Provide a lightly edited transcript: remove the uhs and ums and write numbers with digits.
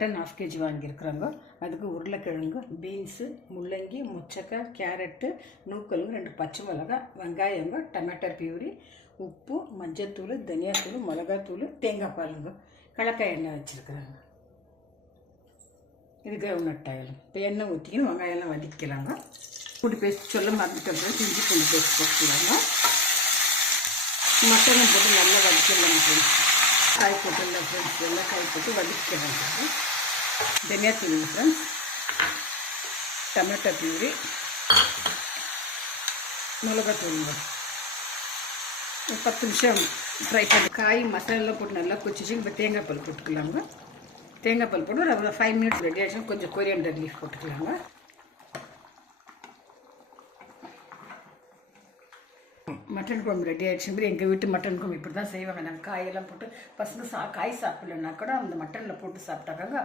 Mutton 1/2 kg வாங்கியிருக்கிறாங்க. அதுக்கு உருளைக்கிழங்கு, பீன்ஸு, முள்ளங்கி, முச்சக்காய், கேரட்டு, நூக்கலுங்க, 2 பச்சை மிளகாய், வெங்காயங்க, டொமேட்டோ பியூரி, உப்பு, மஞ்சத்தூள், தனியாத்தூள், மிளகாத்தூள், தேங்காய் பாலுங்க, கலக்காய் எண்ணெய் வச்சுருக்குறாங்க. இது கிரவுண்ட் ஆயில். இப்போ எண்ணெய் ஊற்றிக்கணும், வெங்காயம்லாம் வதக்கிக்கலாங்க. பூண்டு பேஸ்ட் சொல்ல மறந்துட்டோம், இஞ்சி பூண்டு பேஸ்ட் போட்டுக்கலாங்க. மட்டனும் போட்டு நல்லா வதக்கிடலாங்க ஃப்ரெண்ட்ஸ். காய் போட்டுல ஃப்ரெண்ட்ஸ், எல்லாம் காய் போட்டு வதக்கிக்கிறாங்க. தனியாத்தூள் ஃப்ரெண்ட்ஸ், டொமேட்டோ பியூரி, மிளகாத்தூளுங்க. 10 நிமிஷம் ஃப்ரை பண்ணி காய் மசாலா போட்டு நல்லா கொச்சிச்சு. இப்போ தேங்காய் பால் போட்டுக்கலாங்க. தேங்காய் பால் போட்டு ஒரு 5 மினிட்ஸ் ரெடி ஆகிடுச்சு. கொஞ்சம் கொரியண்டர் லீஃப் போட்டுக்கலாங்க. மட்டன் குழம்பு ரெடி ஆகிடுச்சு. எங்கள் வீட்டு மட்டன் குழம்பு இப்படி தான் செய்வாங்க. நாங்கள் காயெல்லாம் போட்டு பசங்க காய் சாப்பிட்லன்னா கூட அந்த மட்டனில் போட்டு சாப்பிட்டாக்காங்க